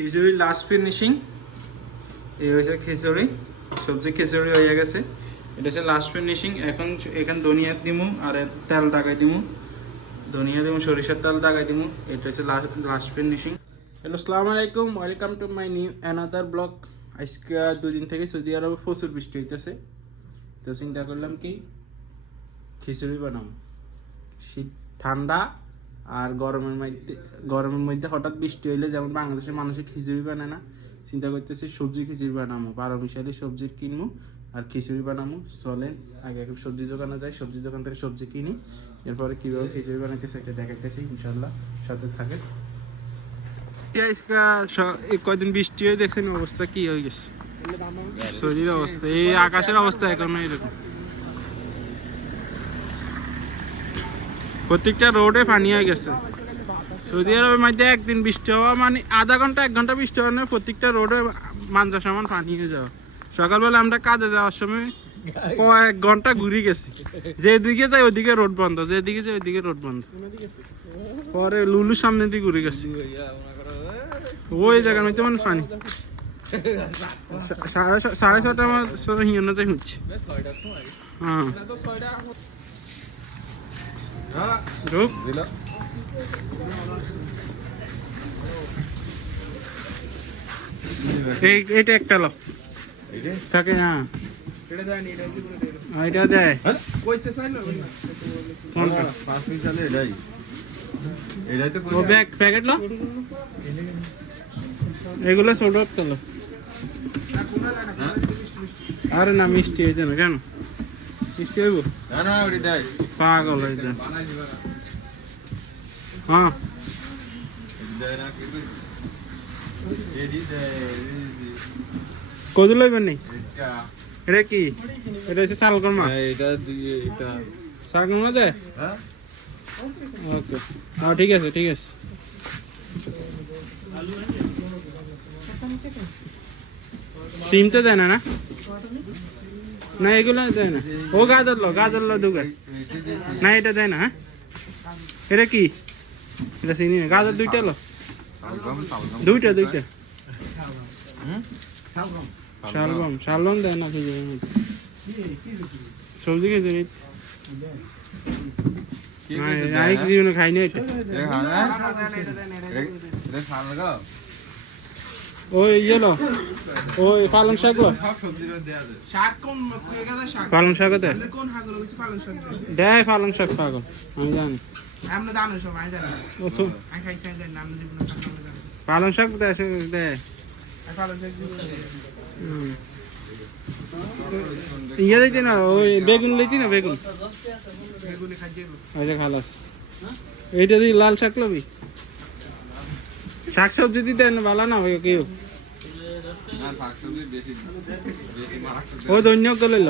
খিচুড়ি last finishing এই হয়েছে খিচুড়ি, সবজি খিচুড়ি হয়ে গেছে। এটা হচ্ছে লাস্ট ফিনিশিং। এখন এখানে ধনিয়া দিমু আর তেল দাগাই দিমু, ধনিয়া দিমু, সরিষার তেল দাগাই দিমু। এটা হচ্ছে লাস্ট ফিনিশিং। হ্যালো, আসসালামু আলাইকুম, welcome to my new another blog. আজকে 2 দিন থেকে সৌদি আরবে প্রচুর বৃষ্টি হইতেছে, তো চিন্তা করলাম কি খিচুড়ি বানাবো। শীত ঠান্ডা আর গরমের মধ্যে হঠাৎ বৃষ্টি হইলে যেমন বাংলাদেশের মানুষের খিচুড়ি বানায় না, চিন্তা করতেছি সবজি খিচুড়ি বানাবো। 12 মিশালি সবজি কিনবো আর খিচুড়ি বানাবো। চলেন আগে সবজি দোকানে যাই, সবজি দোকান থেকে সবজি কিনি, এরপরে কীভাবে খিচুড়ি বানাইতেছে এটা দেখাইতেছি ইনশাল্লাহ, সাথে থাকে। কয়দিন বৃষ্টি হয়ে দেখছেন অবস্থা কি হয়ে গেছে, শরীরের অবস্থা, এই আকাশের অবস্থা এখন এরকম। প্রত্যেকটা রোডে পানি হয়ে গেছে। সৌদি আরবের মধ্যে একদিন বৃষ্টি হওয়া মানে আধা ঘন্টা 1 ঘন্টা বৃষ্টি হওয়া, প্রত্যেকটা রোডে মাঞ্জা সমান পানি হয়ে যাওয়া। সকালবেলা আমরা কাজে যাওয়ার সময় কয়েক ঘন্টা ঘুরে গেছি, যেদিকে যাই ওইদিকে রোড বন্ধ, যেদিকে যাই ওইদিকে রোড বন্ধ। পরে লুলুর সামনে দিয়ে ঘুরে গেছি, ওই জায়গার মধ্যে মানে পানি। 6:30 আমার হিয়ানো যাই হচ্ছে। হ্যাঁ এইটা একটা লোক থাকে না, এটা দেয় প্যাকেট লো, এগুলো ছোট একটা লো। আরে না, মিষ্টি হয়েছে না কেন, মিষ্টি হইব পাগল হয়েছে। হ্যাঁ কদু লইবেন নি, এটা কি, এটা হচ্ছে শালকর্মা, শালকর্মা দেয়। ওকে, হ্যাঁ ঠিক আছে ঠিক আছে। সিম তো দেয় না, না না এগুলো দেয় না। ও গাজর লো দুগে না, এটা দেয় না। হ্যাঁ এটা কি, এটা চিনি না। গাজর 2টা লো, দুইটা শালগম দেয় না সবজি খিচুড়ি। আমি জীবনে খাই না এটা। ওই ইয়েলো, ওই পালং শাক, পালং শাক দেয়, পালং শাক পাগল আমি জানি। পালং শাক দেয় ইয়ে দিতি না, ওই বেগুন লইতি না, বেগুন ওই যে খালাস। এইটা দিয়ে লাল শাক লবি, শাক সবজি দিতে ভালো না কেউ। ও ধন্যবাদ তো লইল,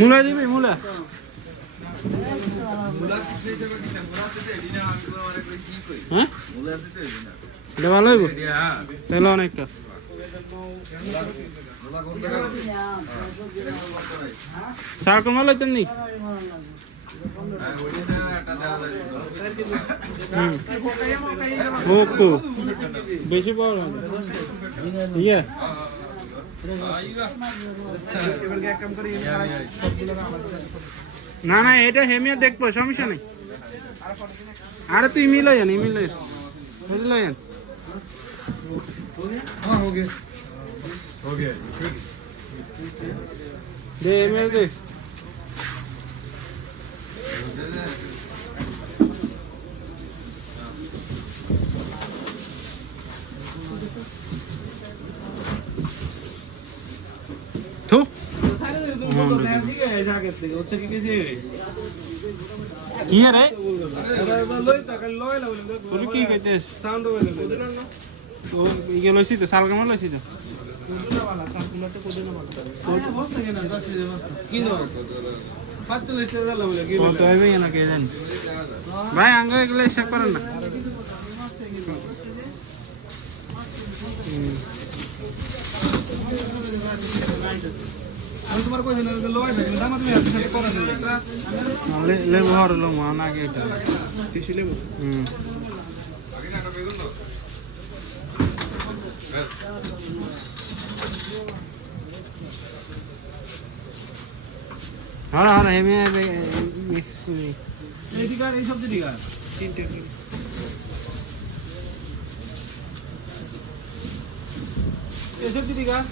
মূলা দিবি, মূলা হ্যাঁ এটা ভালো হইব তাহলে অনেকটা। শালকর্মা লইতেন নি, বেশি পাওয়া ইয়ে না না, এটা হেমিয়া দেখবো, সমস্যা নেই। আরে তুই মিলো যান, বুঝলো যান। দে এমএল দে, তো কি রে তুই কি কইতেছ? ইয়ে লইছি তো, শালগম লইছি তো। ভাই আঙ্গ এগুলো হিসাব করেন না। আমি তোমার কইছি না লয় থাকে না, তুমি এত সাথে করা দিলে লে লে ভর লো মান আগে এটা কিছু লেবো। হ্যাঁ হ্যাঁ আমি মিক্স করি এইদিকে আর এই সবজি দিকে আর তিনটে এই সবজি দিকে আর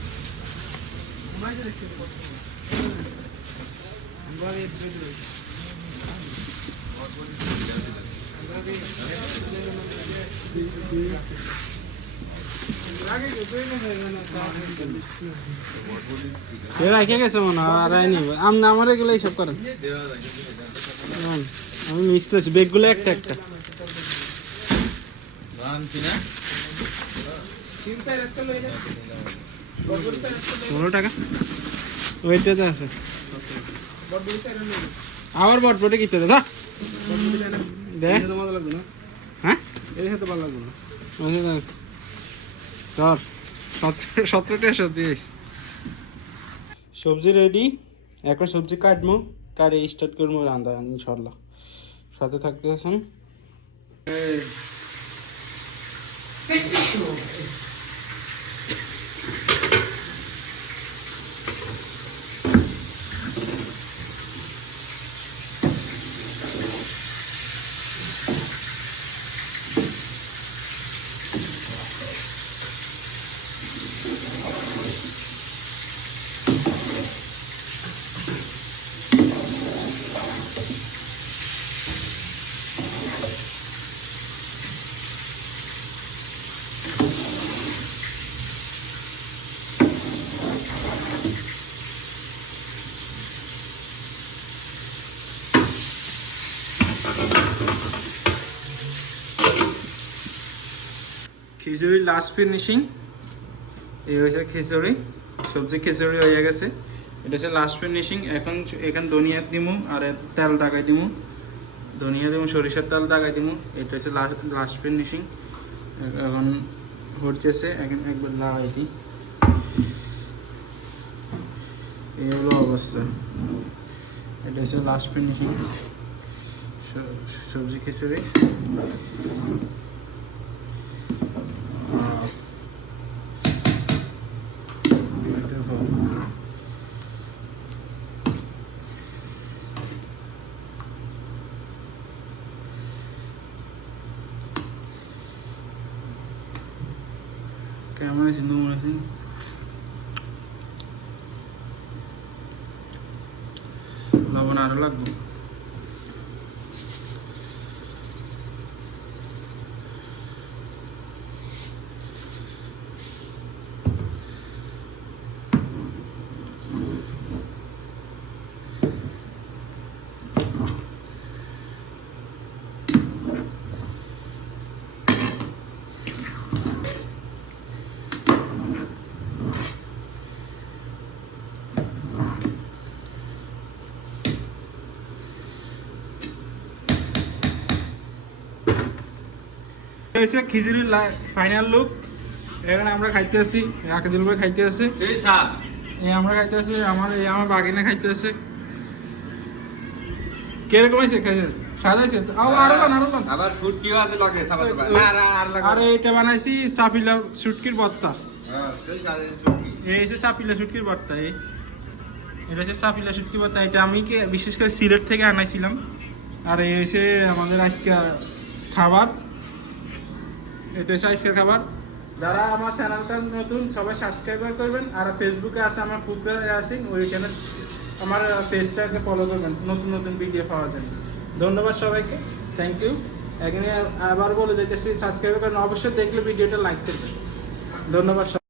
রেখে গেছে মনে হয় আর আইনি আমার এগুলো এইসব করেন আমি মিক্স করেছি বেগগুলো একটা একটা 15 টাকা ওইটাতে আছে আবার বটবটে কিনতে দে দেখ হ্যাঁ এর সাথে ভালো লাগবে না। ধর 17টা সবজি সবজি রেডি এখন সবজি কাটবো কাটে স্টার্ট করবো রান্না ইনশাল্লাহ সাথে থাকতে আছেন খিচুড়ি লাস্ট ফিনিশিং এই হয়েছে খিচুড়ি সবজি খিচুড়ি হয়ে গেছে এটা হচ্ছে লাস্ট ফিনিশিং এখন ধনিয়া দিমু আর তেল দাগাই দিমু ধনিয়া দিমু সরিষার তেল দাগাই দিমু এটা হচ্ছে লাস্ট ফিনিশিং এখন হচ্ছে এখন একবার লাগাই দিই এই হলো অবস্থা এটা হচ্ছে লাস্ট ফিনিশিং সবজি খিচুড়ি কেমন আছে নমুন আছে লবণ আরো লাগবে হয়েছে খিচুড়ির ফাইনাল লুক এখন আমরা খাইতে আসি আকাদুল ভাই খাইতে আছে আমরা খাইতে আছি আমার বাগিনা খাইতে আছে কিরকম হয়েছে খাইতে সাজাইছে আবার শুটকিও আছে লগে সাবাত ভাই আর এটা বানাইছি চাপিলা শুটকির ভর্তা হ্যাঁ সেই সাজে শুটকি এই হচ্ছে চাপিলা শুটকির ভর্তা এটা হচ্ছে চাপিলা শুটকি ভর্তা এটা আমি বিশেষ করে সিলেট থেকে আনাইছিলাম আর এই হচ্ছে আমাদের আজকে খাবার এটা হচ্ছে আজকের খাবার যারা আমার চ্যানেলটা নতুন সবাই সাবস্ক্রাইব করবেন আর ফেসবুকে আছে আমার পুকুরে আছেন ওইখানে আমার পেজটাকে ফলো করবেন নতুন নতুন ভিডিও পাওয়ার জন্য ধন্যবাদ সবাইকে থ্যাংক ইউ এখানে আবার বলে যাইতেছি সাবস্ক্রাইব করেন অবশ্যই দেখলে ভিডিওটা লাইক করবেন ধন্যবাদ।